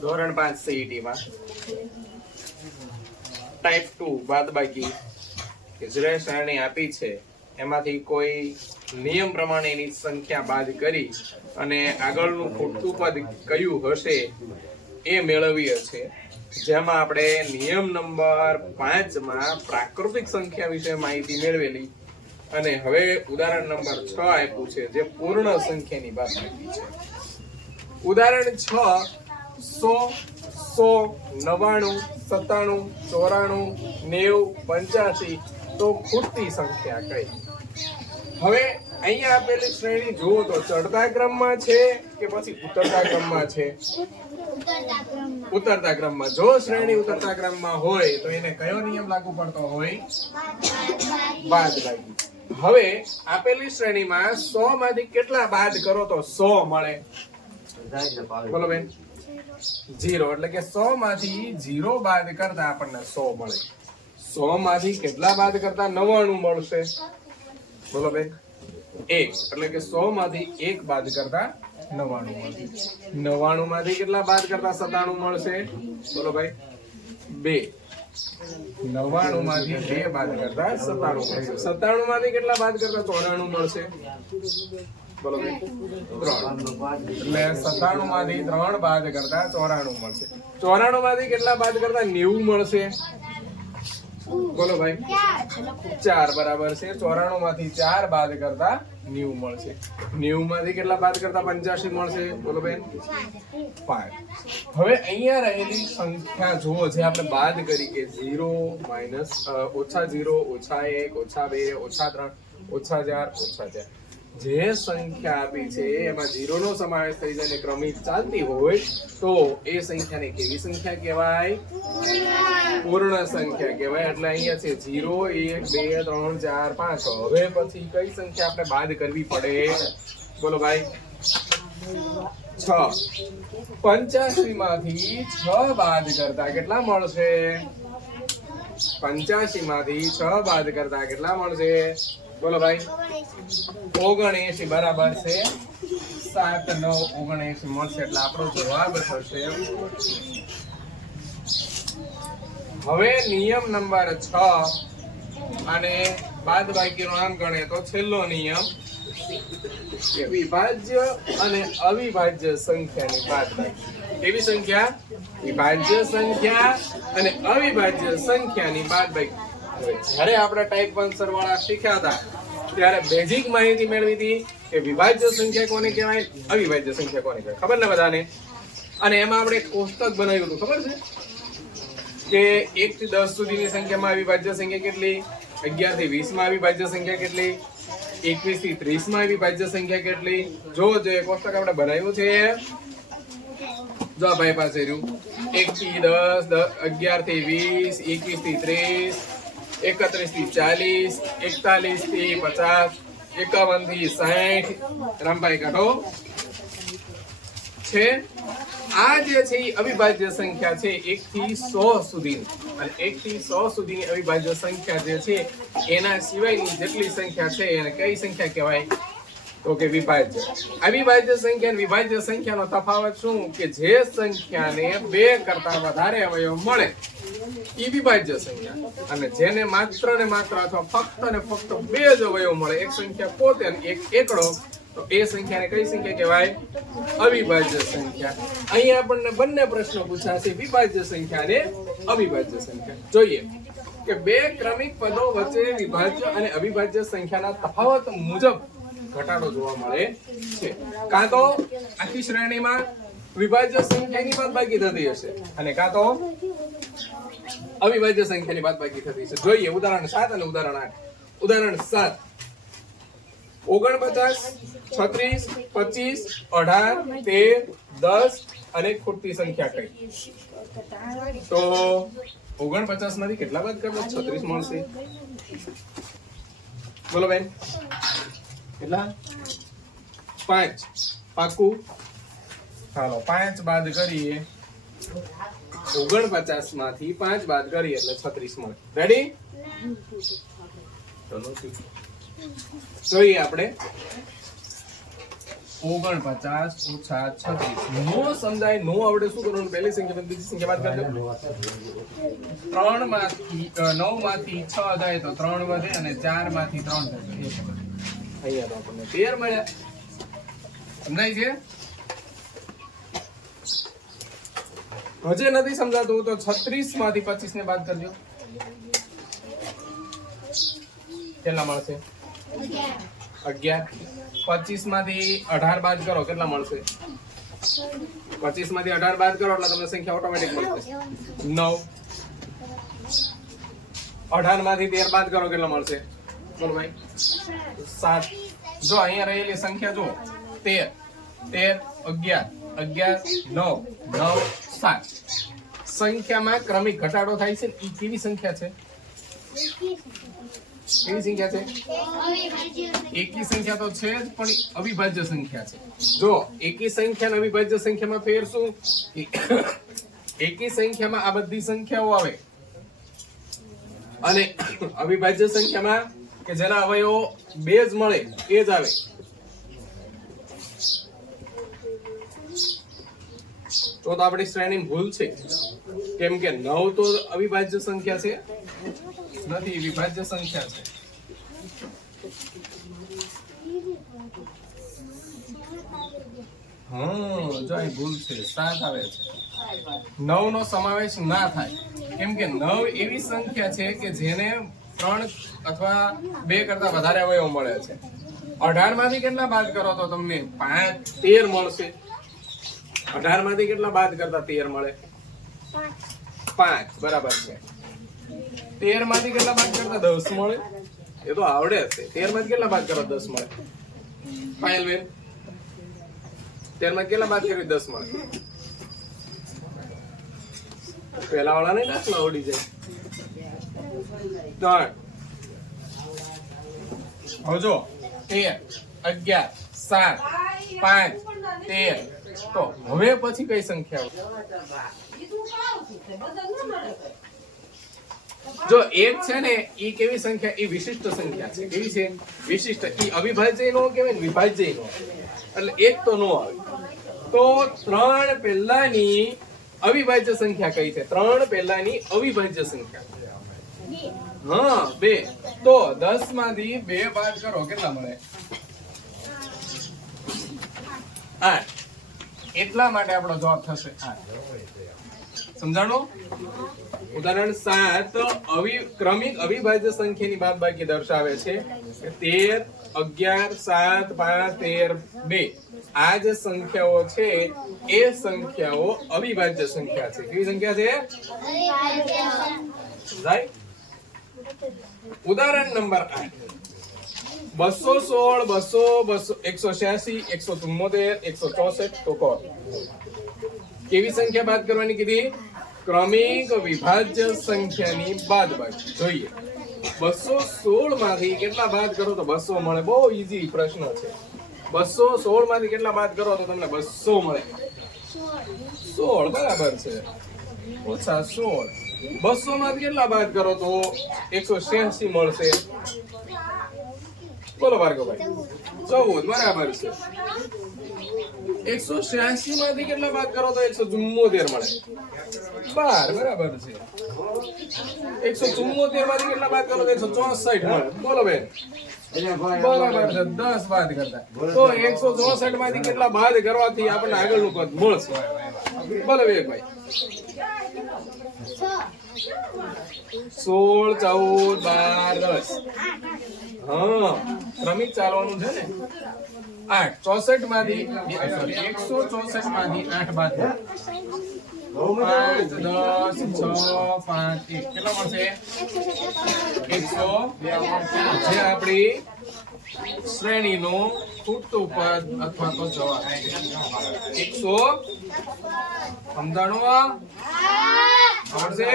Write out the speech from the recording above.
ધોરણ પાંચ સીઈટી માં. ટાઈપ ટુ બાદ બાકી. કે જે શ્રેણી આપી છે. એમાંથી કોઈ નિયમ પ્રમાણે એની સંખ્યા બાદ કરી અને આગળનું ખૂટતું પદ કયું હશે એ મેળવીએ છે. જેમાં આપણે નિયમ નંબર પાંચમાં પ્રાકૃતિક સંખ્યા વિશે માહિતી મેળવેલી. અને હવે ઉદાહરણ નંબર છ આપ્યું છે, જે પૂર્ણ સંખ્યાની બાદ બાકી છે. ઉદાહરણ છ, સો સો નવાણું સત્તાણું, ચોરાણું, નેવું, પંચ્યાસી, તો ખૂટતી સંખ્યા કઈ? હવે અહીંયા આપેલી શ્રેણી જુઓ તો ચડતા ક્રમમાં છે કે પછી ઉતરતા ક્રમમાં છે? ઉતરતા ક્રમમાં. જો શ્રેણી ઉતરતા ક્રમમાં હોય તો એને કયો નિયમ લાગુ પડતો હોય? બાદ લાગી હવે આપેલી શ્રેણીમાં સો માંથી કેટલા બાદ કરો તો સો મળે? જીરો એટલે કે સો જીરો બાદ કરતા આપણને સો મળે. સો કેટલા બાદ કરતા નવાણું મળશે? બોલો બેન. એક, એટલે કે સો માંથી એક બાદ કરતા નવાણું મળશે. નવાણું કેટલા બાદ કરતા સત્તાણું મળશે? બોલો ભાઈ. બે. નવાણું માંથી બે બાદ કરતા સત્તાણું મળશે. સત્તાણું માંથી કેટલા બાદ કરતા ચોરાણું મળશે? બોલો ત્રણ બાદ કરતા ચોરાણું મળશે. ચોરાણું માંથી કેટલા બાદ કરતા નેવું મળશે? બોલો ભાઈ. ચાર બરાબર છે. ચોરાણું માંથી ચાર બાદ કરતા નેવું મળશે. નેવું કેટલા બાદ કરતા પંચ્યાસી મળશે? બોલો બેન પાંચ. હવે અહીંયા રહેલી સંખ્યા જુઓ, જે આપણે બાદ કરી કે ઝીરો, માઇનસ ઓછા ઝીરો, ઓછા એક, ઓછા બે, ઓછા ત્રણ, ઓછા ચાર ઓછા ચાર. જે સંખ્યા આપી છે, એમાં ઝીરો નો સમાવેશ થઈ જાય ક્રમિક ચાલતી હોય, તો એ સંખ્યાને કેવી સંખ્યા કહેવાય? પૂર્ણ સંખ્યા કહેવાય. એટલે અહીંયા છે ઝીરો, એક, બે, ત્રણ, ચાર, પાંચ. હવે પછી કઈ સંખ્યા આપણે બાદ કરવી પડે? બોલો ભાઈ. છ. પંચ્યાસી માંથી છ બાદ કરતા કેટલા મળશે? પંચ્યાસી માંથી છ બાદ કરતા કેટલા મળશે? બોલો ભાઈ. ઓગણએસી બરાબર છે. સાત, નવ, ઓગણએસી મળશે એટલે આપણો જવાબ થશે. હવે નિયમ નંબર છ અને બાદ બાકીનો આમ ગણે તો છેલ્લો નિયમ કે વિભાજ્ય અને અવિભાજ્ય સંખ્યાની બાદ બાકી. એવી સંખ્યા? વિભાજ્ય સંખ્યા અને અવિભાજ્ય સંખ્યાની બાદ બાકી. જ્યારે આપણે ટાઈપ વન સરવાળા શીખ્યા હતા, ત્યારે બેઝિક માહિતી મેળવી હતી કે વિભાજ્ય સંખ્યા કોને કહેવાય, અવિભાજ્ય સંખ્યા કોને કહેવાય, ખબર ને બધાને? અને એમાં આપણે કોષ્ટક બનાવ્યું હતું, ખબર છે? કે એક થી દસ સુધીની સંખ્યામાં અવિભાજ્ય સંખ્યા કેટલી? અગિયારથી વીસમાં અવિભાજ્ય સંખ્યા કેટલી? એકવીસથી ત્રીસમાં અવિભાજ્ય સંખ્યા કેટલી? જો, જે કોષ્ટક આપણે બનાવ્યું છે. જો ભાઈ પાસે રહ્યું એક થી દસ અગિયારથી વીસ, એકવીસથી ત્રીસ એકત્રીસથી ચાલીસ એકતાલીસથી પચાસ એકાવનથી સાઠ. રામભાઈ કાઢો. છે. આ જે છે એ અવિભાજ્ય સંખ્યા છે એક થી સો સુધી. અને એક થી સો સુધીની અવિભાજ્ય સંખ્યા જે છે, એના સિવાયની જેટલી સંખ્યા છે એને કઈ સંખ્યા કહેવાય? તો કે વિભાજ્ય સંખ્યા વિભાજ્ય સંખ્યાનો તફાવત શું? કે જે સંખ્યાને બે કરતા વધારે અવયવ મળે એ વિભાજ્ય સંખ્યા. અને જેને માત્ર ને માત્ર અથવા ફક્ત ને ફક્ત બે જ અવયવ મળે, એક સંખ્યા પોતે એક એકડો, તો એ સંખ્યાને કઈ સંખ્યા કહેવાય? અવિભાજ્ય સંખ્યા. અહીંયા આપણને બંને પ્રશ્નો પૂછાશે વિભાજ્ય સંખ્યા અને અવિભાજ્ય સંખ્યા. જોઈએ કે બે ક્રમિક પદો વચ્ચે વિભાજ્ય અને અવિભાજ્ય સંખ્યાના તફાવત મુજબ ઘટાડો જોવા મળે છે. કાં તો આખી શ્રેણીમાં વિભાજ્ય સંખ્યાની બાદ બાકી થતી હશે અને કાં તો અવિભાજ્ય સંખ્યાની બાદ બાકી થતી હશે. જોઈએ, ઉદાહરણ સાત અને ઉદાહરણ આઠ. ઉદાહરણ સાત. ઓગણપચાસ, છત્રીસ, પચીસ, અઢાર, તેર, દસ અને ખૂટતી સંખ્યા કઈ? તો ઓગણપચાસમાંથી કેટલા બાદ કરવો છત્રીસ મળશે. બોલો બેન. કેટલા? પાંચ. પાકું? ચાલો પાંચ બાદ કરીએ. ઓગણપચાસમાંથી પાંચ બાદ કરીએ એટલે છત્રીસ મળે. રેડી જોઈએ આપણે. ઓગણપચાસ ઓછા છત્રીસ. નો સમજાય, નો આવડે, શું કરવાનું? પહેલી સંખ્યા બીજી સંખ્યા વાત કરજો ત્રણમાંથી નવમાંથી છ જાય તો ત્રણ વધે અને ચારમાંથી ત્રણ વધે. અહીંયા આપણને. તેર મળ્યા સમજાય છે? હજે નથી સમજાતું, તો છત્રીસમાંથી પચીસ ને બાદ કરજો. કેટલા મળશે? અગિયાર. પચીસમાંથી અઢાર બાદ કરો, કેટલા મળશે? પચીસમાંથી અઢાર બાદ કરો, એટલે તમને સંખ્યા ઓટોમેટિક મળશે. નવ. અઢારમાંથી તેર બાદ કરો, કેટલા મળશે? બોલો ભાઈ. સાત. જો અહીંયા રહેલી સંખ્યા જુઓ. તેર. તેર, અગિયાર. અગિયાર, નવ. નવ, સાત. સંખ્યામાં ક્રમિક ઘટાડો થાય છે એ કેવી સંખ્યા છે? એકી સંખ્યા તો છે જ, પણ અવિભાજ્ય સંખ્યા છે. જો એકી સંખ્યા અવિભાજ્ય સંખ્યામાં ફેર એકી સંખ્યામાં આ બધી સંખ્યાઓ આવે. અને અવિભાજ્ય સંખ્યામાં કે જેના અવયવો બે જ મળે, એ જ આવે. તો આપણી શ્રેણી ભૂલ છે. કેમ કે નવ તો અવિભાજ્ય સંખ્યા છે? નથી, વિભાજ્ય સંખ્યા છે. હમ, જો ભૂલ છે. સાત આવે છે. નવ સમાવેશ ના થાય. કેમ કે નવ એવી સંખ્યા છે કે જેને ત્રણ અથવા બે કરતા વધારે અવયવ મળે છે. અઢારમાંથી કેટલા બાદ કરો તો તમને પાંચ, તેર મળશે. અઢારમાંથી કેટલા બાદ કરતા તેર મળે? પાંચ. બરાબર છે. તેરમાંથી કેટલા બાદ કરતા દસ મળે? એ તો આવડે છે. તેરમાંથી કેટલા બાદ કરો દસ મળે? પાયલ બેન. તેરમાંથી કેટલા બાદ કરવી દસ મળે? પેલા વાળા નહીં દાખલા આવડી જાય. ત્રણ. હજો તેર, અગિયાર, સાત, પાંચ, તેર. તો હવે પછી કઈ સંખ્યા જો એક છે ને એ કેવી સંખ્યા? એ વિશિષ્ટ સંખ્યા છે. કેવી છે? વિશિષ્ટ. એ અવિભાજ્ય નો કહેવાય ને વિભાજ્ય નો એટલે એક તો નો આવે. તો ત્રણ પહેલાની અવિભાજ્ય સંખ્યા કઈ છે? ત્રણ પહેલાની અવિભાજ્ય સંખ્યા. હા બે. તો દસમાંથી બે બાદ કરો કેટલા મળે? આઠ. એટલા માટે આપણો જવાબ થશે સમજાણો? ઉદાહરણ સાત અવિક્રમિક અવિભાજ્ય સંખ્યાની બાદબાકી દર્શાવે છે તેર અગિયાર સાત પાંચ તેર બે. આ જે સંખ્યાઓ છે એ સંખ્યાઓ અવિભાજ્ય સંખ્યા છે. કેવી સંખ્યા છે? રાઈટ ઉદાહરણ નંબર બસો સોળ, બસો બસો, એકસો છ્યાસી, એકસો ચુમ્મોતેર, એકસો ચોસઠ, તો કહો કેવી સંખ્યા બાદ કરવાની કીધી? ક્રમિક વિભાજ્ય સંખ્યાની બાદ જોઈએ. બસો સોળમાંથી કેટલા બાદ કરો તો બસો મળે? બહુ ઈઝી પ્રશ્ન છે. બસો સોળમાંથી કેટલા બાદ કરો તો તમને બસો મળે? સોળ બરાબર છે. ઓછા સોળ. બસો માંથી કેટલા બાદ કરો તો એકસો છ્યાસી મળશે? બોલો ભાર્ગવભાઈ. ચૌદ, બરાબર છે. એકસો છ્યાસી માંથી કેટલા બાદ કરો તો એકસો ચુમ્મોતેર મળે? બાર, બરાબર છે. એકસો ચુમ્મોતેરમાંથી કેટલા બાદ કરો તો એકસો ચોસઠ મળે? બોલો બેન. બરાબર છે દસ બાદ કરતા. તો એકસો ચોસઠમાંથી કેટલા બાદ કરવાથી આપણને આગળનું પદ મળશે. બોલો વિવેકભાઈ સોળ ચૌદ બાર દસ. હા ક્રમિક ચાલવાનું છે ને? આઠ. ચોસઠમાંથી એકસો ચોસઠમાંથી આઠ બાદ. દસ છ પાંચ એક કેટલા મળશે એકસો જે આપણી શ્રેણીનું ખૂટતું પદ અથવા તો જવાબ એકસો. સમજાણું આવડશે?